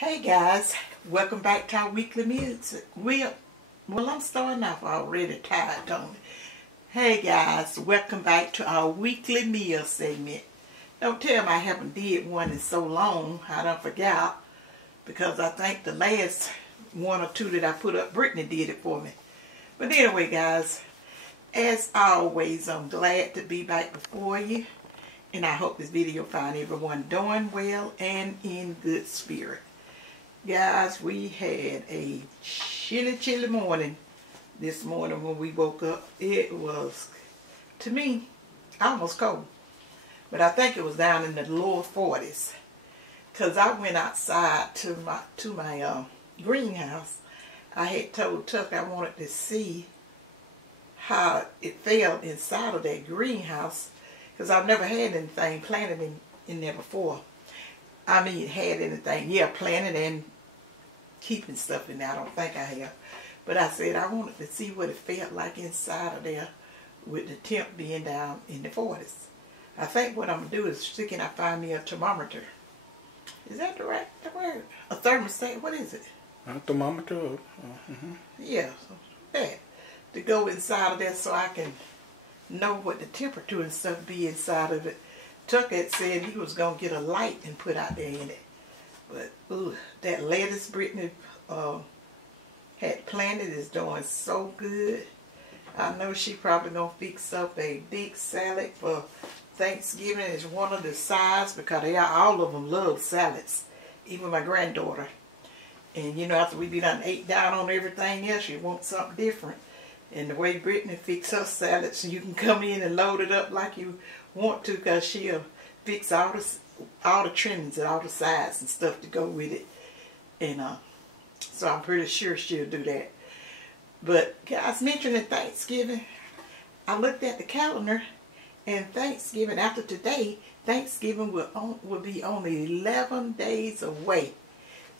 Hey guys, welcome back to our weekly music. Well, I'm starting off already tired, don't I? Hey guys, welcome back to our weekly meal segment. Don't tell me I haven't did one in so long. I done forgot, because I think the last one or two that I put up, Brittany did it for me. But anyway guys, as always, I'm glad to be back before you. And I hope this video find everyone doing well and in good spirit. Guys, we had a chilly morning this morning when we woke up. It was, to me, almost cold. But I think it was down in the lower 40s. Because I went outside to my greenhouse. I had told Tuck I wanted to see how it felt inside of that greenhouse. Because I've never had anything planted in there before. I mean, had anything, yeah, planted and keeping stuff in there. I don't think I have. But I said I wanted to see what it felt like inside of there with the temp being down in the 40s. I think what I'm going to do is see can I find me a thermometer. Is that the right word? A thermostat? What is it? A thermometer. Yeah, so that. To go inside of there so I can know what the temperature and stuff be inside of it. Tuck had said he was going to get a light and put out there in it. But, ooh, that lettuce Brittany had planted is doing so good. I know she probably going to fix up a big salad for Thanksgiving. It's one of the sides because all of them love salads. Even my granddaughter. And, you know, after we be done ate down on everything else, you want something different. And the way Brittany fix her salad, so you can come in and load it up like you want to, because she'll fix all the trimmings and all the sides and stuff to go with it. And so I'm pretty sure she'll do that. But guys, mentioning Thanksgiving, I looked at the calendar, and Thanksgiving, after today, Thanksgiving will be only 11 days away.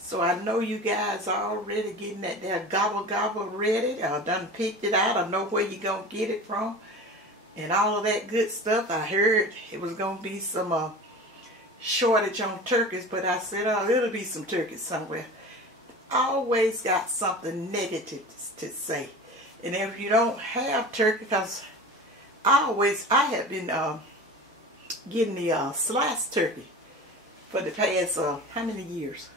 So I know you guys are already getting that there gobble ready. I done picked it out. I know where you're going to get it from. And all of that good stuff. I heard it was going to be some shortage on turkeys. But I said, oh, it'll be some turkeys somewhere. I always got something negative to say. And if you don't have turkey, because I have been getting the sliced turkey for the past, how many years?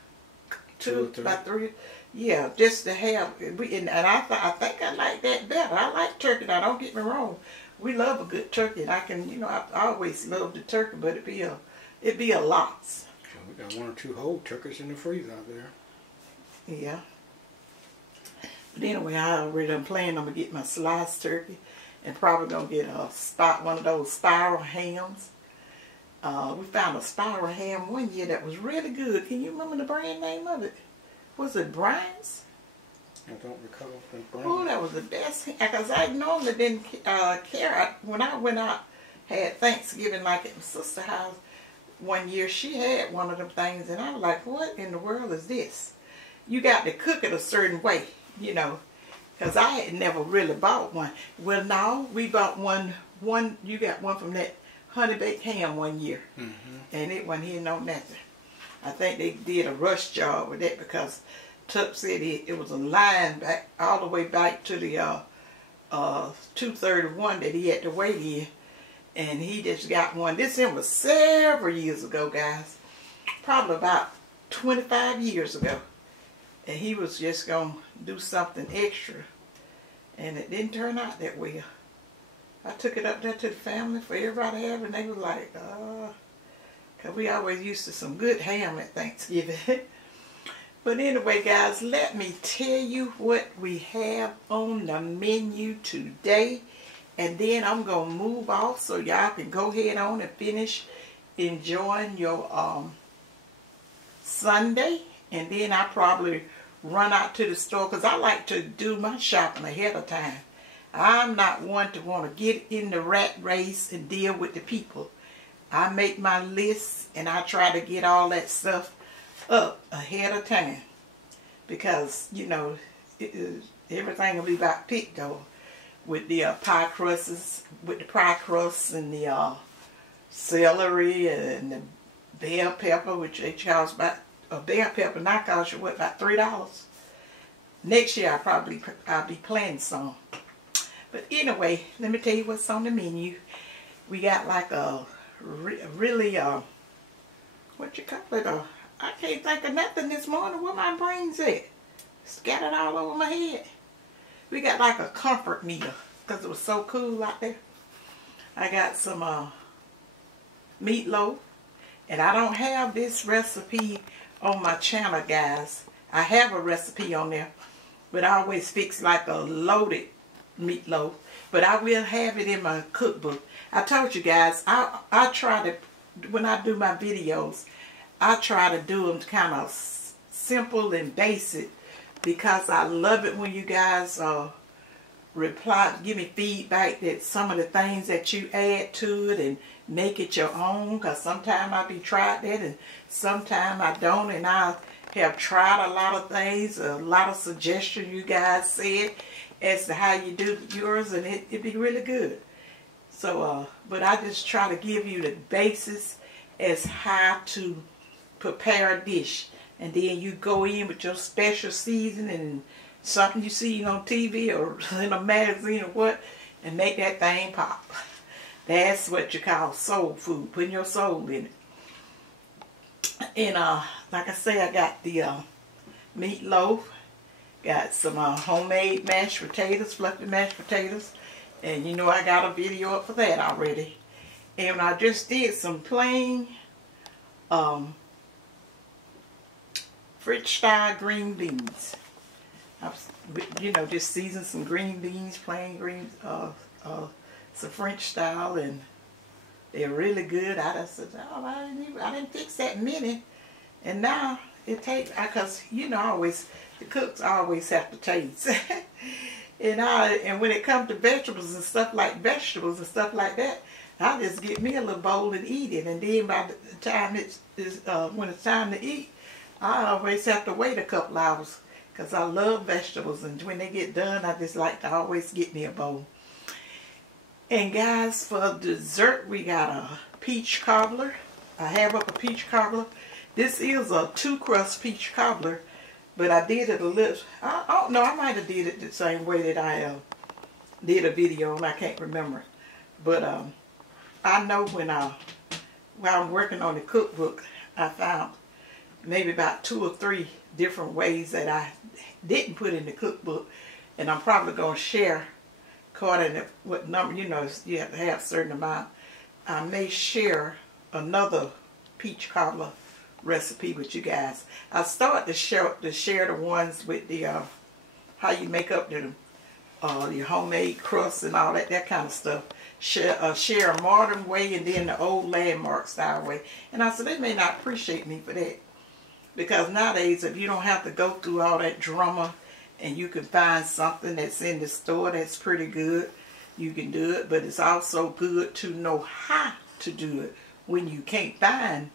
About three, yeah, just to have, and I think I like that better. I like turkey. Now, don't get me wrong, we love a good turkey, and I can, you know, I always love the turkey, but it'd be a lot. So we got 1 or 2 whole turkeys in the freezer out there. Yeah. But anyway, I already done planned I'm gonna get my sliced turkey, and probably gonna get one of those spiral hams. We found a spiral ham one year that was really good. Can you remember the brand name of it? Was it Brian's? I don't recall the brand. Oh, that was the best. Because I normally didn't care. When I went out, had Thanksgiving like at my sister's house one year, she had one of them things, and I was like, what in the world is this? You got to cook it a certain way, you know, because I had never really bought one. Well, no, we bought one. You got one from that honey baked ham one year, and it wasn't hitting on nothing. I think they did a rush job with that because Tuck said it was a line back all the way back to the 231 that he had to wait in, and he just got one. This one was several years ago, guys, probably about 25 years ago, and he was just gonna do something extra, and it didn't turn out that well. I took it up there to the family for everybody to have, and they were like, because we always used to some good ham at Thanksgiving. But anyway, guys, let me tell you what we have on the menu today. And then I'm going to move off so y'all can go ahead on and finish enjoying your Sunday. And then I'll probably run out to the store because I like to do my shopping ahead of time. I'm not one to want to get in the rat race and deal with the people. I make my lists and I try to get all that stuff up ahead of time. Because, you know, everything will be about picked though. With the pie crusts, and the celery and the bell pepper, which they charge about a bell pepper now costs you what, about $3. Next year I'll be planting some. But anyway, let me tell you what's on the menu. We got like a really what you call it? I can't think of nothing this morning. Where my brain's at? Scattered all over my head. We got like a comfort meal because it was so cool out there. I got some meatloaf, and I don't have this recipe on my channel, guys. I have a recipe on there, but I always fix like a loaded meatloaf. But I will have it in my cookbook. I told you guys, I try to, when I do my videos, I try to do them kind of simple and basic, because I love it when you guys reply, give me feedback that some of the things that you add to it and make it your own, because sometimes I be tried that and sometimes I don't, and I have tried a lot of things, a lot of suggestions you guys said as to how you do yours, and it'd be really good. So, but I just try to give you the basis as how to prepare a dish. And then you go in with your special seasoning and something you see on TV or in a magazine or what, and make that thing pop. That's what you call soul food, putting your soul in it. And like I say, I got the meatloaf, got some homemade mashed potatoes, fluffy mashed potatoes, and you know I got a video up for that already. And I just did some plain French style green beans. You know, just seasoned some green beans, plain green, some French style, and they're really good. I just said, oh, I didn't fix that many, and now it takes, because you know, the cooks always have to taste. and when it comes to vegetables and stuff like that, I just get me a little bowl and eat it, and then by the time when it's time to eat, I always have to wait a couple hours because I love vegetables, and when they get done, I just like to always get me a bowl. And guys, for dessert, we got a peach cobbler. I have up a peach cobbler. This is a 2-crust peach cobbler, but I did it a little, I don't know, I might have did it the same way that I did a video, and I can't remember it. But I know while I'm working on the cookbook, I found maybe about 2 or 3 different ways that I didn't put in the cookbook, and I'm probably going to share according to what number, you know, you have to have a certain amount. I may share another peach cobbler recipe with you guys. I started to share the ones with the how you make up your homemade crust and all that kind of stuff. Share a modern way and then the old landmark style way. And I said they may not appreciate me for that. Because nowadays, if you don't have to go through all that drama and you can find something that's in the store that's pretty good, you can do it. But it's also good to know how to do it when you can't find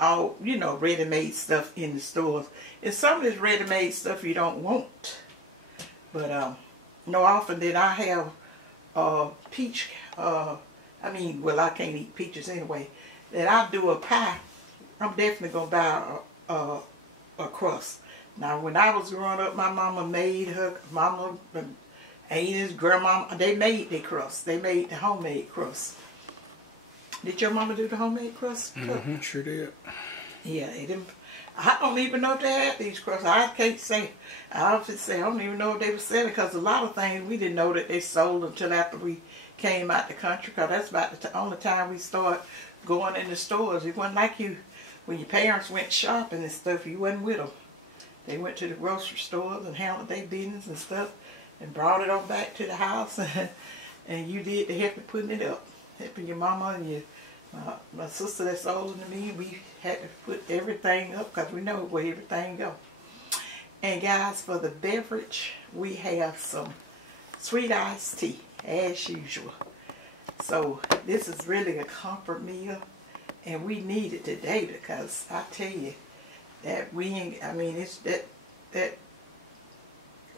all, you know, ready-made stuff in the stores. And some of this ready-made stuff you don't want. But no often did I have peach, well, I can't eat peaches anyway, that I do a pie. I'm definitely going to buy a crust. Now, when I was growing up, my mama made her, mama and Amy's grandmama, they made their crust. They made the homemade crust. Did your mama do the homemade crust? Mm-hmm, sure did. Yeah, they didn't. I don't even know if they had these crusts. I can't say. I just say I don't even know if they were selling, because a lot of things we didn't know that they sold until after we came out the country, because that's about the only time we started going in the stores. It wasn't like you, when your parents went shopping and stuff, you wasn't with them. They went to the grocery stores and handled their business and stuff and brought it on back to the house, and you did the helping putting it up. Helping your mama and your my sister that's older than me, we had to put everything up because we know where everything go. And guys, for the beverage, we have some sweet iced tea as usual. So this is really a comfort meal, and we need it today because I tell you that we ain't, it's that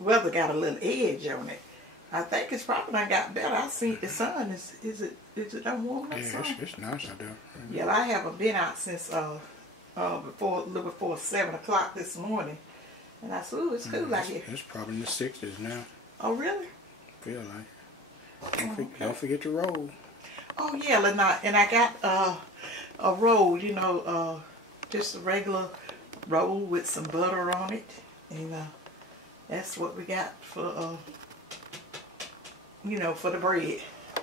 weather got a little edge on it. I think it's probably not got better. I see the sun. Is it done warm up some? Yeah, it's nice out there. Yeah, I haven't been out since a little before 7 o'clock this morning. And I said, ooh, it's cool out here. It's probably in the 60s now. Oh, really? Feel like. Don't forget your roll. Oh, yeah, and I got a roll, you know, just a regular roll with some butter on it. And that's what we got for, you know, for the bread.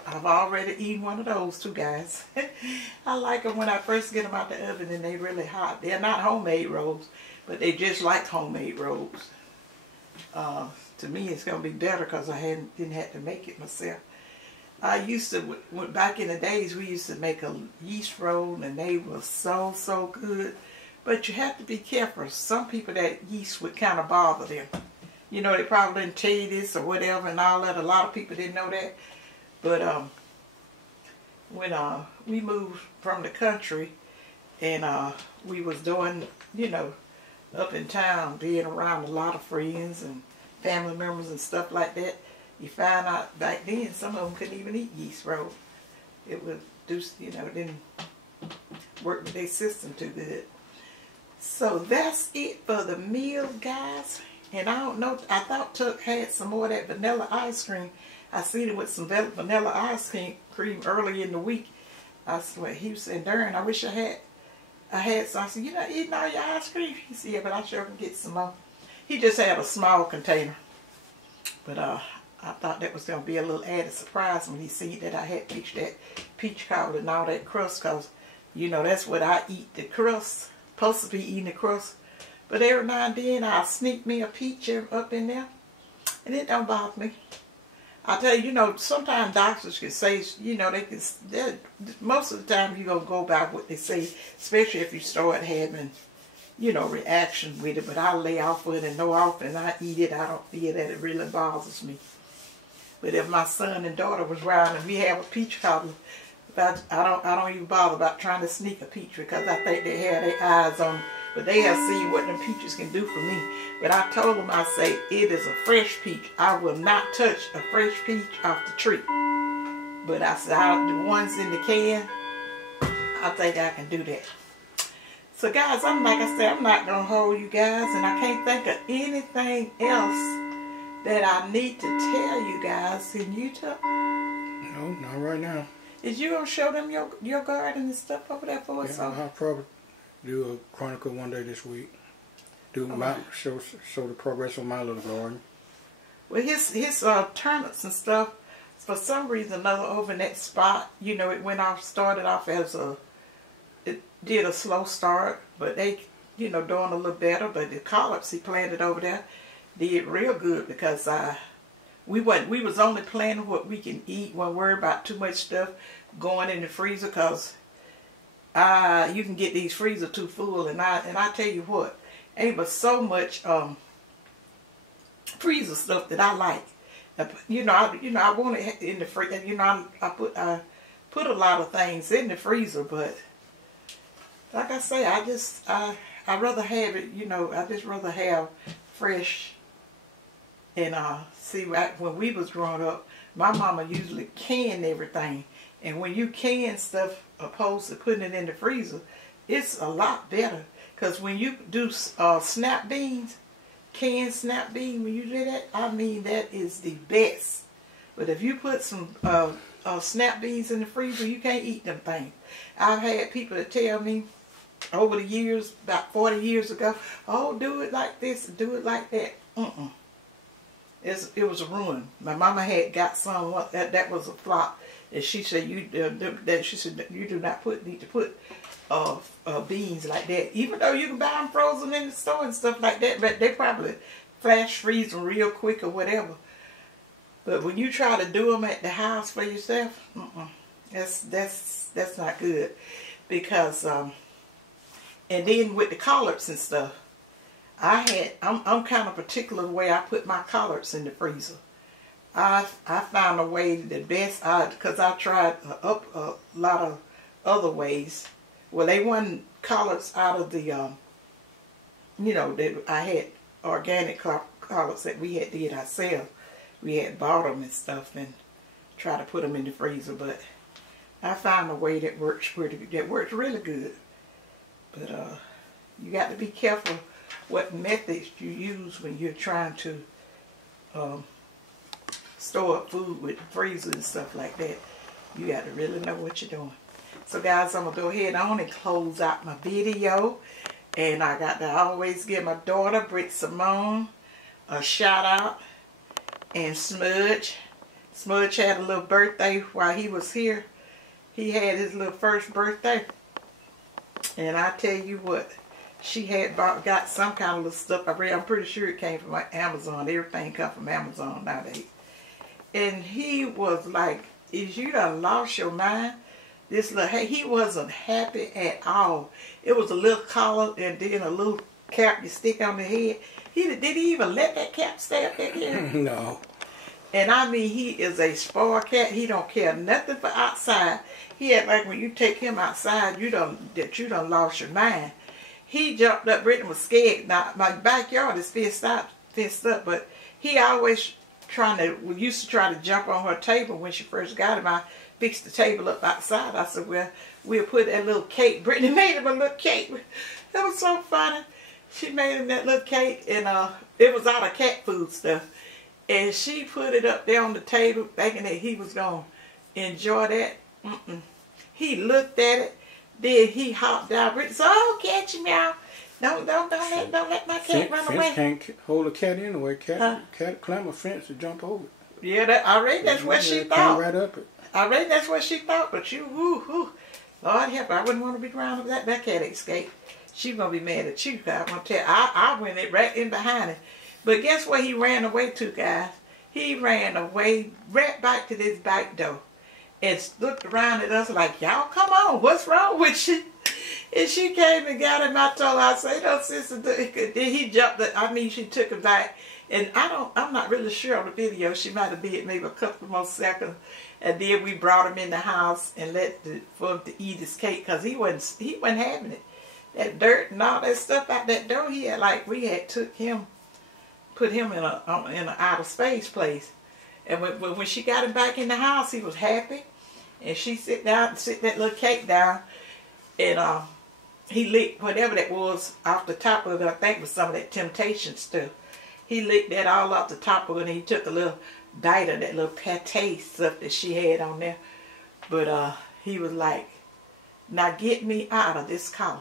I've already eaten one of those too, guys. I like them when I first get them out the oven and they're really hot. They're not homemade rolls, but they just like homemade rolls. To me, it's going to be better because I didn't have to make it myself. I used to, back in the days, we used to make a yeast roll and they were so good. But you have to be careful. Some people, that yeast would kind of bother them. You know, they probably didn't tell you this or whatever and all that. A lot of people didn't know that. But when we moved from the country and we was doing, you know, up in town, being around a lot of friends and family members and stuff like that, you find out back then some of them couldn't even eat yeast roll. It would do, you know, it didn't work with their system too good. So that's it for the meal, guys. And I don't know, I thought Tuck had some more of that vanilla ice cream. I seen it with some vanilla ice cream early in the week. I swear, he was saying, Darren, I wish I had some. I said, you not eating all your ice cream? He said, yeah, but I sure can get some more. He just had a small container. But I thought that was going to be a little added surprise when he seen that I had that peach cobbler and all that crust, because, you know, that's what I eat, the crust. Supposed to be eating the crust. But every now and then I'll sneak me a peach up in there. And it don't bother me. I tell you, you know, sometimes doctors can say, you know, most of the time you're going to go by what they say, especially if you start having, you know, reaction with it. But I lay off of it and no off and I eat it. I don't feel that it really bothers me. But if my son and daughter was around and we have a peach cobbler, I don't even bother about trying to sneak a peach because I think they have their eyes on. But they have seen what them peaches can do for me. But I told them, I say, it is a fresh peach. I will not touch a fresh peach off the tree. But I said, the ones in the can, I think I can do that. So guys, like I said, I'm not going to hold you guys. And I can't think of anything else that I need to tell you guys. Can you tell? No, not right now. Is you going to show them your garden and stuff over there for us? Yeah, I'll probably do a chronicle one day this week. Show the progress on my little garden. Well, his turnips and stuff, for some reason or another over in that spot, you know, started off as it did a slow start, but they, you know, doing a little better. But the collards he planted over there did real good because we was only planting what we can eat. Weren't worried about too much stuff going in the freezer because you can get these freezer too full, and I tell you what, ain't but so much freezer stuff that I like. You know, I want it in the freezer. You know, I put a lot of things in the freezer, but like I say, I rather have it. You know, I just rather have fresh. And see, when we was growing up, my mama usually canned everything. And when you can stuff opposed to putting it in the freezer, it's a lot better. Because when you do snap beans, canned snap bean, when you do that, I mean, that is the best. But if you put some snap beans in the freezer, you can't eat them things. I've had people that tell me over the years, about 40 years ago, oh, do it like this, do it like that. It was a ruin. My mama had got some that was a flop, and she said you do not need to put beans like that. Even though you can buy them frozen in the store and stuff like that, but they probably flash freeze them real quick or whatever. But when you try to do them at the house for yourself, that's not good, because and then with the collards and stuff. I'm kind of particular the way I put my collards in the freezer. I found a way the best, because I tried a lot of other ways. Well, they weren't collards out of the, you know, that I had organic collards that we had did ourselves. We had bought them and stuff and tried to put them in the freezer, but I found a way that works really good. But You got to be careful what methods you use when you're trying to store up food with the freezer and stuff like that. You got to really know what you're doing. So guys, I'm going to go ahead on and close out my video. And I got to always give my daughter, Britt Symone, a shout out. And Smudge. Smudge had a little birthday while he was here. He had his little first birthday. And I tell you what, she had got some kind of little stuff. I'm pretty sure it came from Amazon. Everything comes from Amazon nowadays. And he was like, is you done lost your mind? This little, hey, he wasn't happy at all. It was a little collar and then a little cap you stick on the head. Did he even let that cap stay up there? No. And I mean, he is a spoiled cat. He don't care nothing for outside. He act like when you take him outside, you done lost your mind. He jumped up. Brittany was scared. Now my backyard is fenced up, but he always used to try to jump on her table when she first got him. I fixed the table up outside. I said, well, we'll put that little cake. Brittany made him a little cake. That was so funny. She made him that little cake, and it was out of cat food stuff. And she put it up there on the table, thinking that he was going to enjoy that. He looked at it, then he hopped down. Brittany said, oh, catch him, y'all. Don't let my cat run away. Fence can't hold a cat anyway. Cat climb a fence to jump over it. Yeah, I read that's what she thought. Right up it. I read that's what she thought, but you, Lord help her. I wouldn't want to be around with that cat escape. She's going to be mad at you, guys. I'm going to tell you, I went right in behind it. But guess where he ran away to, guys? He ran away right back to this back door and looked around at us like, y'all come on, what's wrong with you? And she came and got him. I told her, I said, no, sister. Then he jumped, she took him back. And I'm not really sure on the video. She might have been maybe a couple more seconds. And then we brought him in the house and for him to eat his cake because he wasn't having it. That dirt and all that stuff out that door, we had put him in an outer space place. And when she got him back in the house, he was happy. And she sit that little cake down, and he licked whatever that was off the top of it. I think it was some of that temptation stuff. He licked that all off the top of it, and he took a little bite of that little pate stuff that she had on there. But he was like, now get me out of this collar.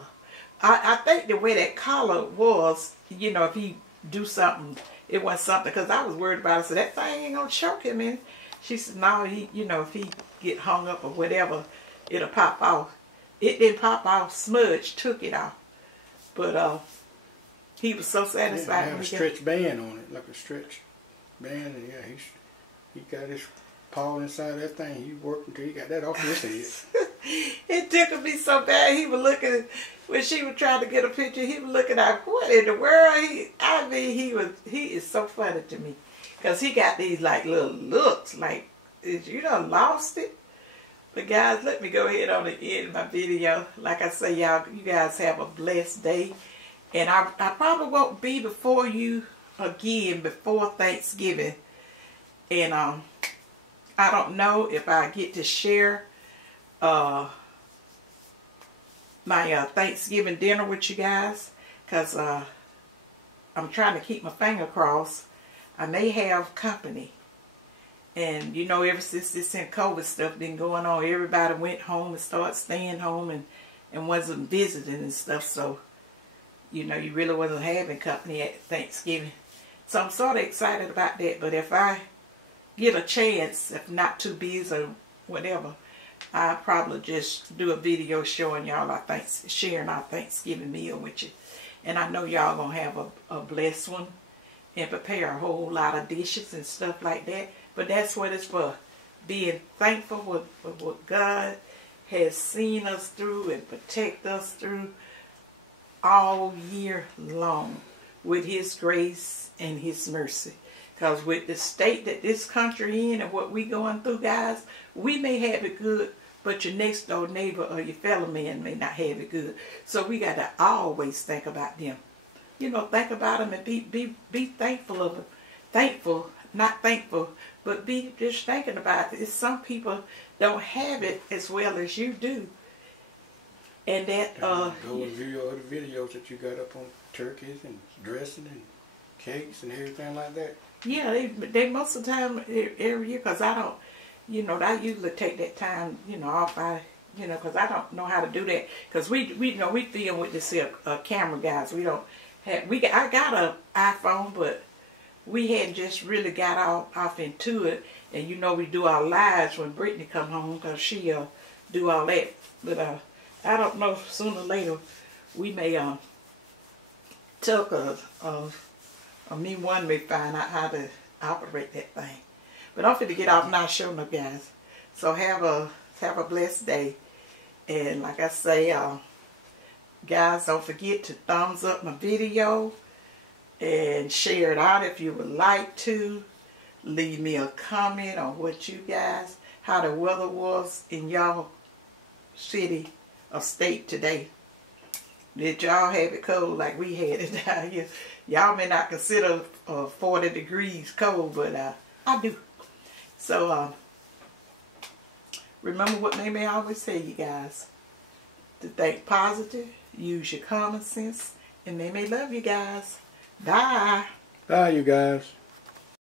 I think the way that collar was, if he do something, it wasn't something, because I was worried about it. So that thing ain't going to choke him in. She said, no, if he get hung up or whatever, it'll pop off. It didn't pop off. Smudge took it off. But he was so satisfied. It had a stretch band on it, like a stretch band. And yeah, he got his paw inside that thing. He worked until he got that off his head. It tickled me so bad. He was looking, when she was trying to get a picture, he was looking at, what in the world? He is so funny to me. Because he got these like little looks, like, you done lost it? But guys, let me go ahead on and end my video. Like I say, you guys have a blessed day. And I probably won't be before you again before Thanksgiving. And I don't know if I get to share my Thanksgiving dinner with you guys, because I'm trying to keep my finger crossed. I may have company. And ever since this COVID stuff been going on, everybody went home and started staying home and wasn't visiting and stuff. So, you really wasn't having company at Thanksgiving. So I'm sort of excited about that. But if I get a chance, if not too busy or whatever, I'll probably just do a video showing y'all sharing our Thanksgiving meal with you. And I know y'all gonna have a blessed one and prepare a whole lot of dishes and stuff like that. But that's what it's for. Being thankful for what God has seen us through and protect us through all year long with His grace and His mercy. Because with the state that this country in and what we going through, guys, we may have it good, but your next door neighbor or your fellow man may not have it good. So we got to always think about them. Think about them and be thankful of them. Thankful, not thankful, but be just thinking about it. Some people don't have it as well as you do. And that go and view all the videos that you got up on turkeys and dressing and cakes and everything like that. Yeah, they most of the time every year, because I don't, you know, I usually take that time, you know, off. You know, because I don't know how to do that. Because we you know, we film with this camera, guys. We don't have, I got an iPhone, but we hadn't just really got off into it. And you know, we do our lives when Brittany come home, because she'll do all that. But I don't know, sooner or later we may me one may find out how to operate that thing. But I'm finna get off now, showing up, guys. So have a blessed day. And like I say, guys, don't forget to thumbs up my video and share it out if you would like to. Leave me a comment on what you guys, how the weather was in y'all city or state today. Did y'all have it cold like we had it down here? Y'all may not consider 40 degrees cold, but I do. So remember what Mamie always say, you guys. To think positive, use your common sense, and Mamie love you guys. Bye. Bye, you guys.